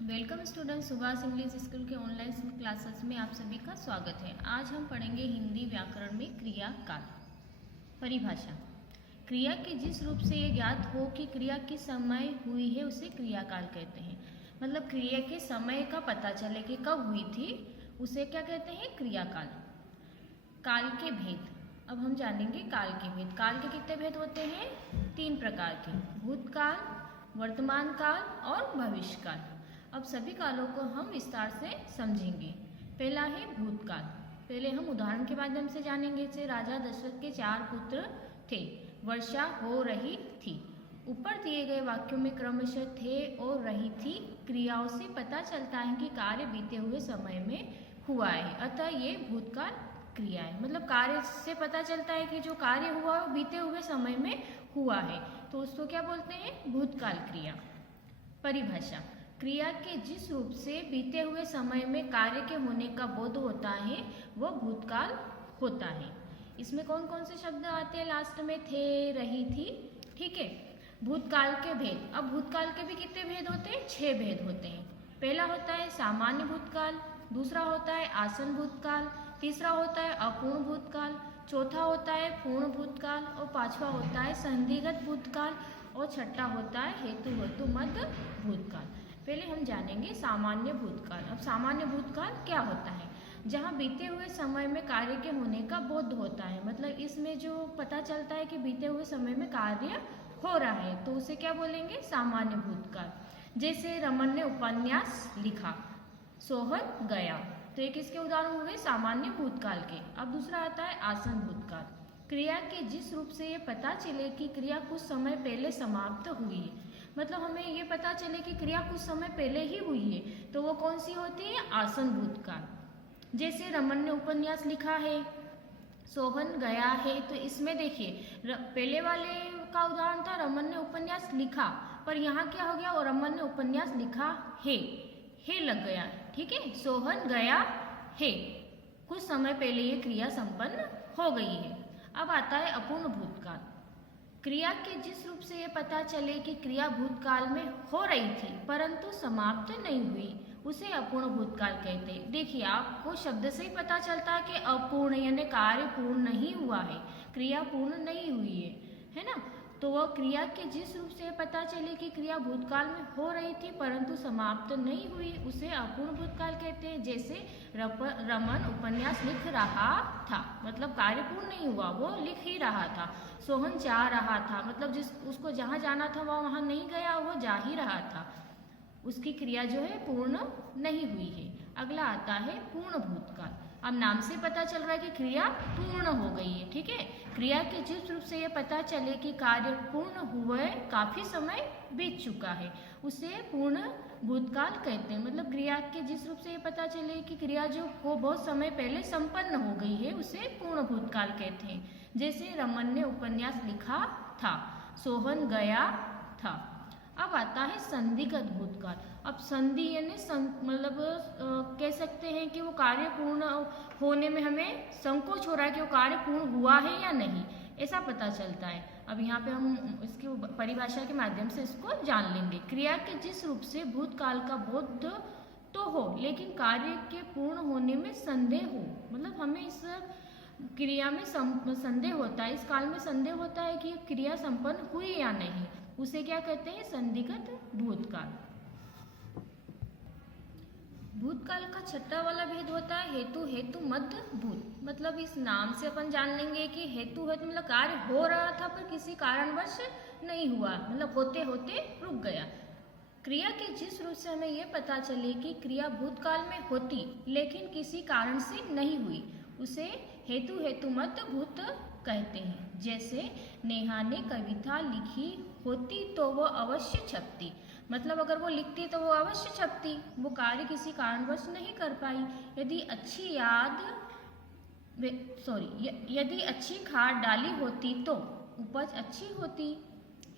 Welcome student, Subhash English school के online classes में आप सभी का स्वागत है। आज हम पढ़ेंगे हिंदी व्याकरण में क्रिया काल। परिभाषा। क्रिया के जिस रूप से ये ज्ञात हो कि क्रिया किस समय हुई है उसे क्रियाकाल कहते हैं। मतलब क्रिया के समय का पता चले कि कब हुई थी उसे क्या कहते हैं? क्रियाकाल। काल के भेद। अब हम जानेंगे काल के भेद। काल के कितने भेद होते हैं? 3 प्रकार के, भूतकाल, वर्तमान काल और भविष्य काल। अब सभी कालों को हम विस्तार से समझेंगे। पहला है भूतकाल। पहले हम उदाहरण के माध्यम से जानेंगे। जैसे राजा दशरथ के 4 पुत्र थे, वर्षा हो रही थी। ऊपर दिए गए वाक्यों में क्रमशः थे और रही थी क्रियाओं से पता चलता है कि कार्य बीते हुए समय में हुआ है, अतः ये भूतकाल क्रिया है। मतलब कार्य से पता चलता है कि जो कार्य हुआ है वो बीते हुए समय में हुआ है, तो उसको क्या बोलते हैं? भूतकाल क्रिया। परिभाषा। क्रिया के जिस रूप से बीते हुए समय में कार्य के होने का बोध होता है वह भूतकाल होता है। इसमें कौन कौन से शब्द आते हैं? लास्ट में थे, रही थी। ठीक है। भूतकाल के भेद। अब भूतकाल के भी कितने भेद होते हैं? 6 भेद होते हैं। पहला होता है सामान्य भूतकाल, दूसरा होता है आसन भूतकाल, तीसरा होता है अपूर्ण भूतकाल, चौथा होता है पूर्ण भूतकाल और पांचवा होता है संदिग्ध भूतकाल और छठा होता है हेतुमत भूतकाल। पहले हम जानेंगे सामान्य भूतकाल। अब सामान्य भूतकाल क्या होता है? जहाँ बीते हुए समय में कार्य के होने का बोध होता है। मतलब इसमें जो पता चलता है कि बीते हुए समय में कार्य हो रहा है, तो उसे क्या बोलेंगे? सामान्य भूतकाल। जैसे रमन ने उपन्यास लिखा, सोहन गया, तो ये किसके उदाहरण हो गए? सामान्य भूतकाल के। अब दूसरा आता है आसन भूतकाल। क्रिया के जिस रूप से ये पता चले कि क्रिया कुछ समय पहले समाप्त हुई है। मतलब हमें ये पता चले कि क्रिया कुछ समय पहले ही हुई है, तो वो कौन सी होती है? आसन भूतकाल। जैसे रमन ने उपन्यास लिखा है, सोहन गया है, तो इसमें देखिए पहले वाले का उदाहरण था रमन ने उपन्यास लिखा, पर यहाँ क्या हो गया? और रमन ने उपन्यास लिखा है लग गया। ठीक है, सोहन गया है, कुछ समय पहले ये क्रिया संपन्न हो गई है। अब आता है अपूर्ण भूतकाल। क्रिया के जिस रूप से ये पता चले कि क्रिया भूतकाल में हो रही थी परंतु समाप्त नहीं हुई, उसे अपूर्ण भूतकाल कहते हैं। देखिए आपको शब्द से ही पता चलता है कि अपूर्ण यानी कार्य पूर्ण नहीं हुआ है, क्रिया पूर्ण नहीं हुई है ना? तो वह क्रिया के जिस रूप से पता चले कि क्रिया भूतकाल में हो रही थी परंतु समाप्त नहीं हुई, उसे अपूर्ण भूतकाल कहते हैं। जैसे रमन उपन्यास लिख रहा था, मतलब कार्य पूर्ण नहीं हुआ, वो लिख ही रहा था। सोहन जा रहा था, मतलब जिस उसको जहाँ जाना था वह वहाँ नहीं गया, वो जा ही रहा था, उसकी क्रिया जो है पूर्ण नहीं हुई है। अगला आता है पूर्ण भूतकाल। अब नाम से पता चल रहा है कि क्रिया पूर्ण हो गई है। ठीक है, क्रिया के जिस रूप से ये पता चले कि कार्य पूर्ण हुए, काफी समय बीत चुका है, उसे पूर्ण भूतकाल कहते हैं। मतलब क्रिया के जिस रूप से ये पता चले कि क्रिया जो वो बहुत समय पहले संपन्न हो गई है, उसे पूर्ण भूतकाल कहते हैं। जैसे रमन ने उपन्यास लिखा था, सोहन गया था। अब आता है संदिग्ध भूतकाल। अब संधि यानी मतलब कह सकते हैं कि वो कार्य पूर्ण होने में हमें संकोच हो रहा है कि वो कार्य पूर्ण हुआ है या नहीं, ऐसा पता चलता है। अब यहाँ पे हम इसकी परिभाषा के माध्यम से इसको जान लेंगे। क्रिया के जिस रूप से भूतकाल का बोध तो हो लेकिन कार्य के पूर्ण होने में संदेह हो, मतलब हमें इस क्रिया में संदेह होता है, इस काल में संदेह होता है कि क्रिया संपन्न हुई या नहीं, उसे क्या कहते हैं? संदिग्ध भूतकाल। भूतकाल का छठा वाला भेद होता है हेतुमत भूत। मतलब इस नाम से अपन जान लेंगे कि हेतु है तो मतलब कार्य हो रहा था पर किसी कारणवश नहीं हुआ, मतलब होते होते रुक गया। क्रिया के जिस रूप से हमें यह पता चले कि क्रिया भूतकाल में होती लेकिन किसी कारण से नहीं हुई, उसे हेतुमत भूत कहते हैं। जैसे नेहा ने कविता लिखी होती तो वह अवश्य छपती, मतलब अगर वो लिखती तो वो अवश्य छपती, वो कार्य किसी कारणवश नहीं कर पाई। यदि अच्छी खाद डाली होती तो उपज अच्छी होती।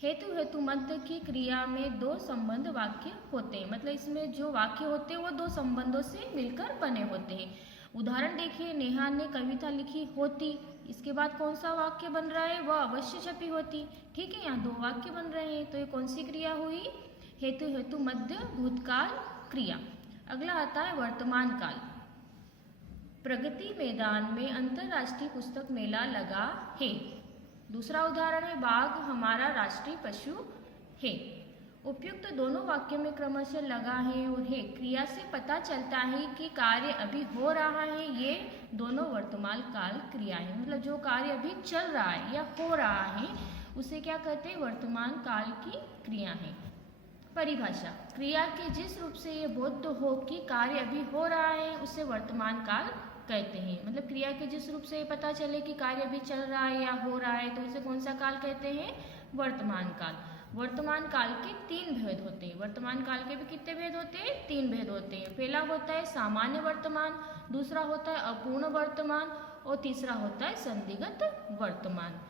हेतुमत की क्रिया में 2 संबंध वाक्य होते हैं, मतलब इसमें जो वाक्य होते हैं वो 2 संबंधों से मिलकर बने होते हैं। उदाहरण देखिए, नेहा ने कविता लिखी होती, इसके बाद कौन सा वाक्य बन रहा है? वह अवश्य छपी होती। ठीक है, यहाँ 2 वाक्य बन रहे हैं, तो ये कौन सी क्रिया हुई? हेतुमत भूतकाल क्रिया। अगला आता है वर्तमान काल। प्रगति मैदान में अंतरराष्ट्रीय पुस्तक मेला लगा है। दूसरा उदाहरण है बाघ हमारा राष्ट्रीय पशु है। उपयुक्त दोनों वाक्य में क्रमशः लगा है और है क्रिया से पता चलता है कि कार्य अभी हो रहा है। ये दोनों वर्तमान काल क्रिया है, मतलब जो कार्य अभी चल रहा है या हो रहा है उसे क्या कहते हैं, वर्तमान काल की क्रिया है। परिभाषा। क्रिया के जिस रूप से ये बोध हो कि कार्य अभी हो रहा है उसे वर्तमान काल कहते हैं। मतलब क्रिया के जिस रूप से ये पता चले कि कार्य अभी चल रहा है या हो रहा है तो उसे कौन सा काल कहते हैं, वर्तमान काल। वर्तमान काल के 3 भेद होते हैं। वर्तमान काल के भी कितने भेद होते हैं, 3 भेद होते हैं। पहला होता है सामान्य वर्तमान, दूसरा होता है अपूर्ण वर्तमान और तीसरा होता है संदिग्ध वर्तमान।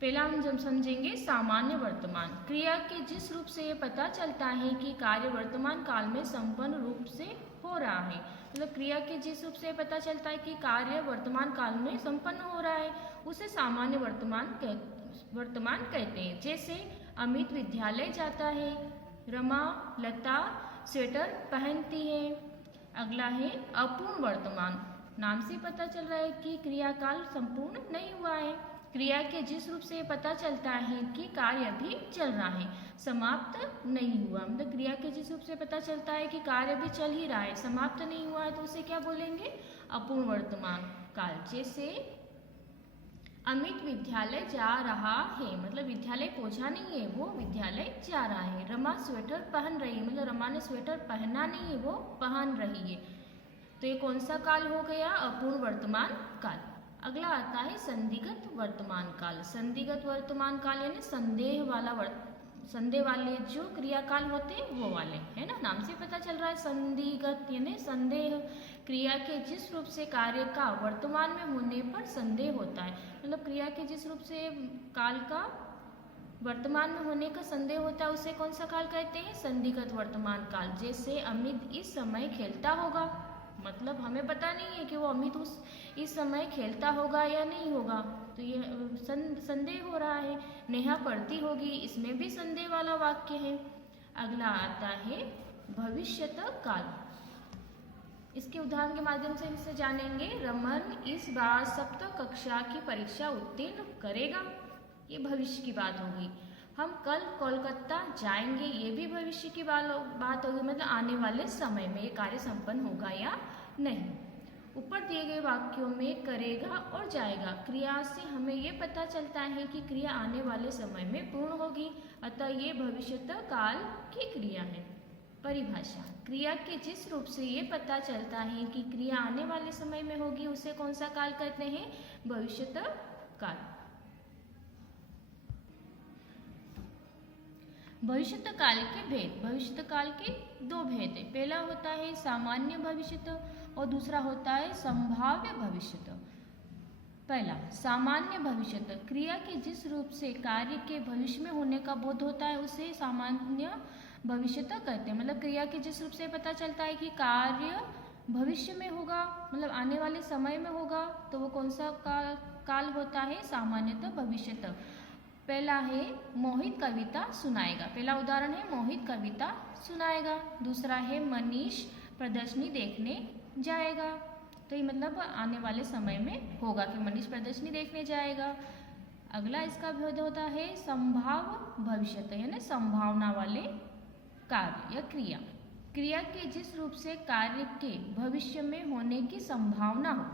पहला हम जब समझेंगे सामान्य वर्तमान। क्रिया के जिस रूप से ये पता चलता है कि कार्य वर्तमान काल में संपन्न रूप से हो रहा है। मतलब क्रिया के जिस रूप से पता चलता है कि कार्य वर्तमान काल में संपन्न हो रहा है उसे सामान्य वर्तमान कहते हैं। जैसे अमित विद्यालय जाता है, रमा लता स्वेटर पहनती है। अगला है अपूर्ण वर्तमान। नाम से पता चल रहा है कि क्रियाकाल संपूर्ण नहीं हुआ है। क्रिया के जिस रूप से पता चलता है कि कार्य अभी चल रहा है, समाप्त नहीं हुआ। मतलब क्रिया के जिस रूप से पता चलता है कि कार्य अभी चल ही रहा है, समाप्त नहीं हुआ है तो उसे क्या बोलेंगे, अपूर्ण वर्तमान काल। जैसे अमित विद्यालय जा रहा है, मतलब विद्यालय पहुंचा नहीं है, वो विद्यालय जा रहा है। रमा स्वेटर पहन रही है, मतलब रमा ने स्वेटर पहना नहीं है, वो पहन रही है। तो ये कौन सा काल हो गया, अपूर्ण वर्तमान काल। अगला आता है संदिग्ध वर्तमान काल। संदिग्ध वर्तमान काल यानी संदेह वाले जो क्रियाकाल होते हैं वो वाले, है ना, नाम से पता चल रहा है। संदिग्ध यानी संदेह। क्रिया के जिस रूप से कार्य का वर्तमान में होने पर संदेह होता है। मतलब क्रिया के जिस रूप से काल का वर्तमान में होने का संदेह होता है उसे कौन सा काल कहते हैं, संदिग्ध वर्तमान काल। जैसे अमित इस समय खेलता होगा, मतलब हमें पता नहीं है कि वो अमित इस समय खेलता होगा या नहीं होगा, तो ये संदेह हो रहा है। नेहा पढ़ती होगी, इसमें भी संदेह वाला वाक्य है। अगला आता है भविष्यत काल। इसके उदाहरण के माध्यम से इसे जानेंगे। रमन इस बार सप्तम कक्षा की परीक्षा उत्तीर्ण करेगा, ये भविष्य की बात होगी। हम कल कोलकाता जाएंगे, ये भी भविष्य की बात होगी, मतलब आने वाले समय में ये कार्य संपन्न होगा या नहीं। ऊपर दिए गए वाक्यों में करेगा और जाएगा क्रिया से हमें ये पता चलता है कि क्रिया आने वाले समय में पूर्ण होगी, अतः ये भविष्यत काल की क्रिया है। परिभाषा। क्रिया के जिस रूप से ये पता चलता है कि क्रिया आने वाले समय में होगी उसे कौन सा काल कहते हैं, भविष्यत काल। भविष्यत काल के भेद। भविष्यत काल के 2 भेद है। पहला होता है सामान्य भविष्यत और दूसरा होता है संभाव्य भविष्यत। पहला सामान्य भविष्यत। क्रिया के जिस रूप से कार्य के भविष्य में होने का बोध होता है उसे सामान्य भविष्यत कहते हैं। मतलब क्रिया के जिस रूप से पता चलता है कि कार्य भविष्य में होगा, मतलब आने वाले समय में होगा, तो वो कौन सा काल होता है, सामान्यतः भविष्यत। पहला है मोहित कविता सुनाएगा। पहला उदाहरण है मोहित कविता सुनाएगा। दूसरा है मनीष प्रदर्शनी देखने जाएगा, तो ये मतलब आने वाले समय में होगा कि मनीष प्रदर्शनी देखने जाएगा। अगला इसका भेद होता है संभाव्य भविष्यत, यानी संभावना वाले कार्य या क्रिया। क्रिया के जिस रूप से कार्य के भविष्य में होने की संभावना हो,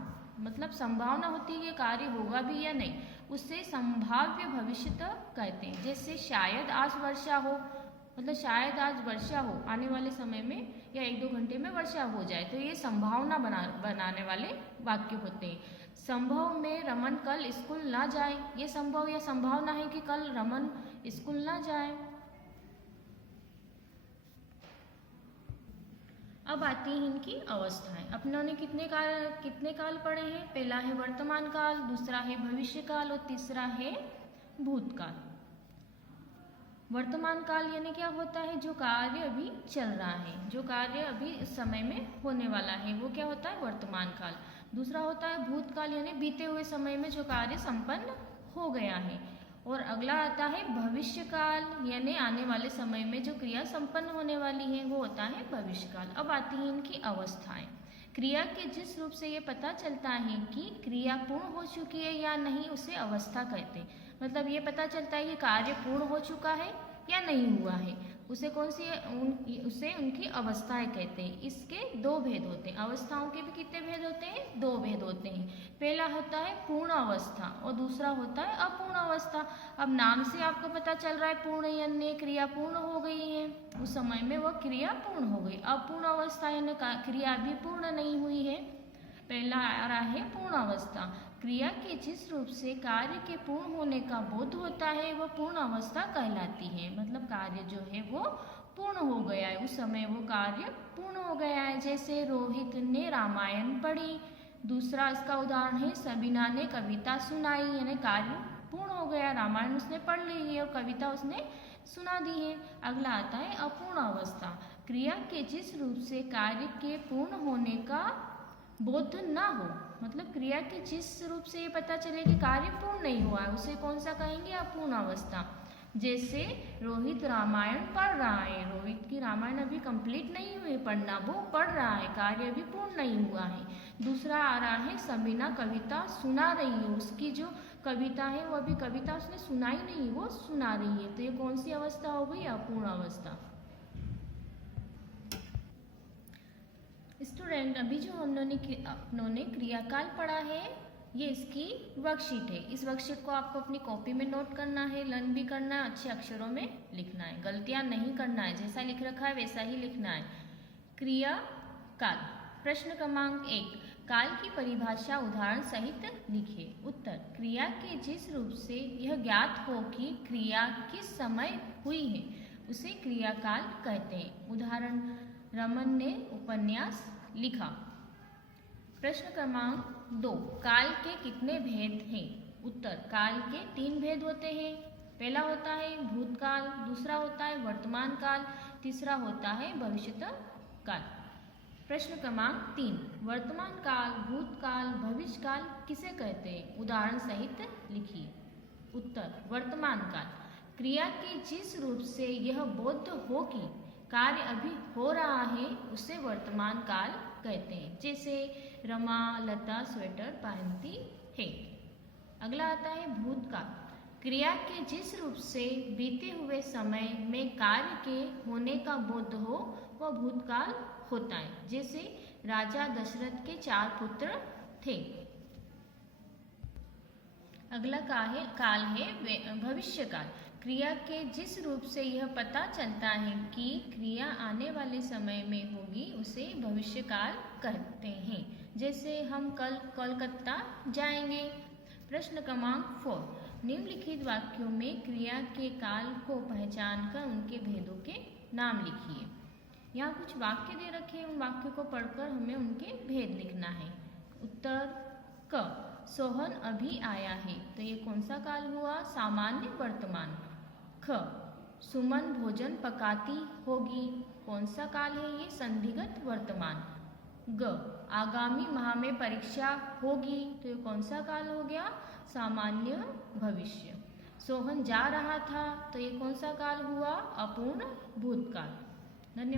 मतलब संभावना होती है कि कार्य होगा भी या नहीं, उससे संभाव्य भविष्यत कहते हैं। जैसे शायद आज वर्षा हो, मतलब शायद आज वर्षा हो, आने वाले समय में या 1-2 घंटे में वर्षा हो जाए, तो ये संभावना बनाने वाले वाक्य होते हैं। संभव में रमन कल स्कूल ना जाए, ये संभव या संभावना है कि कल रमन स्कूल ना जाए। अब आती है इनकी अवस्थाएं। अपनों ने कितने काल पढ़े हैं, पहला है वर्तमान काल, दूसरा है भविष्य काल और तीसरा है भूतकाल। वर्तमान काल यानी क्या होता है, जो कार्य अभी चल रहा है, जो कार्य अभी इस समय में होने वाला है, वो क्या होता है, वर्तमान काल। दूसरा होता है भूतकाल यानी बीते हुए समय में जो कार्य संपन्न हो गया है। और अगला आता है भविष्यकाल, यानी आने वाले समय में जो क्रिया संपन्न होने वाली है वो होता है भविष्यकाल। अब आती है इनकी अवस्थाएं। क्रिया के जिस रूप से ये पता चलता है कि क्रिया पूर्ण हो चुकी है या नहीं उसे अवस्था कहते हैं। मतलब ये पता चलता है कि कार्य पूर्ण हो चुका है या नहीं हुआ है, उसे कौन सी उसे उनकी अवस्थाएं कहते हैं। इसके दो भेद होते हैं। अवस्थाओं के भी कितने भेद होते हैं? दो भेद होते हैं। पहला होता है पूर्ण अवस्था और दूसरा होता है अपूर्ण अवस्था। अब नाम से आपको पता चल रहा है पूर्ण यानी क्रिया पूर्ण हो गई है, उस समय में वह क्रिया पूर्ण हो गई। अपूर्ण अवस्था यानी क्रिया अभी पूर्ण नहीं हुई है। पहला आ रहा है पूर्ण अवस्था। क्रिया के जिस रूप से कार्य के पूर्ण होने का बोध होता है वह पूर्ण अवस्था कहलाती है। मतलब कार्य जो है वो पूर्ण हो गया है, उस समय वो कार्य पूर्ण हो गया है। जैसे रोहित ने रामायण पढ़ी। दूसरा इसका उदाहरण है सबीना ने कविता सुनाई, यानी कार्य पूर्ण हो गया, रामायण उसने पढ़ ली है और कविता उसने सुना दी है। अगला आता है अपूर्ण अवस्था। क्रिया के जिस रूप से कार्य के पूर्ण होने का बोध न हो, मतलब क्रिया के जिस रूप से ये पता चले कि कार्य पूर्ण नहीं हुआ है, उसे कौन सा कहेंगे? अपूर्ण अवस्था। जैसे रोहित रामायण पढ़ रहा है, रोहित की रामायण अभी कंप्लीट नहीं हुई पढ़ना, वो पढ़ रहा है, कार्य अभी पूर्ण नहीं हुआ है। दूसरा आ रहा है सबीना कविता सुना रही है, उसकी जो कविता है वो अभी कविता उसने सुनाई नहीं, वो सुना रही है, तो ये कौन सी अवस्था हो गई? अपूर्ण अवस्था। स्टूडेंट, अभी जो उन्होंने क्रियाकाल पढ़ा है ये इसकी वर्कशीट है। इस वर्कशीट को आपको अपनी कॉपी में नोट करना है, लर्न भी करना है, अच्छे अक्षरों में लिखना है, गलतियां नहीं करना है, जैसा लिख रखा है वैसा ही लिखना है। क्रियाकाल। प्रश्न क्रमांक 1, काल की परिभाषा उदाहरण सहित लिखिए। उत्तर, क्रिया के जिस रूप से यह ज्ञात हो कि क्रिया किस समय हुई है उसे क्रियाकाल कहते हैं। उदाहरण, रमन ने उपन्यास लिखा। प्रश्न क्रमांक 2, काल के कितने भेद हैं? उत्तर, काल के 3 भेद होते हैं। पहला होता है भूतकाल, दूसरा होता है वर्तमान काल, तीसरा होता है भविष्यत काल। प्रश्न क्रमांक 3, वर्तमान काल, भूतकाल, भविष्यकाल किसे कहते हैं? उदाहरण सहित लिखिए। उत्तर, वर्तमान काल। क्रिया के जिस रूप से यह बोध हो कि कार्य अभी हो रहा है उसे वर्तमान काल कहते हैं। जैसे रमा लता स्वेटर पहनती है। अगला आता है भूतकाल। क्रिया के जिस रूप से बीते हुए समय में कार्य के होने का बोध हो वह भूतकाल होता है। जैसे राजा दशरथ के 4 पुत्र थे। अगला काल है भविष्यकाल। क्रिया के जिस रूप से यह पता चलता है कि क्रिया आने वाले समय में होगी उसे भविष्यकाल कहते हैं। जैसे हम कल कोलकाता जाएंगे। प्रश्न क्रमांक 4, निम्नलिखित वाक्यों में क्रिया के काल को पहचान कर उनके भेदों के नाम लिखिए। यहाँ कुछ वाक्य दे रखे हैं, उन वाक्यों को पढ़कर हमें उनके भेद लिखना है। उत्तर क, सोहन अभी आया है, तो ये कौन सा काल हुआ? सामान्य वर्तमान। ख, सुमन भोजन पकाती होगी, कौन सा काल है ये? संधिगत वर्तमान। ग, आगामी माह में परीक्षा होगी, तो ये कौन सा काल हो गया? सामान्य भविष्य। सोहन जा रहा था, तो ये कौन सा काल हुआ? अपूर्ण भूतकाल। धन्यवाद।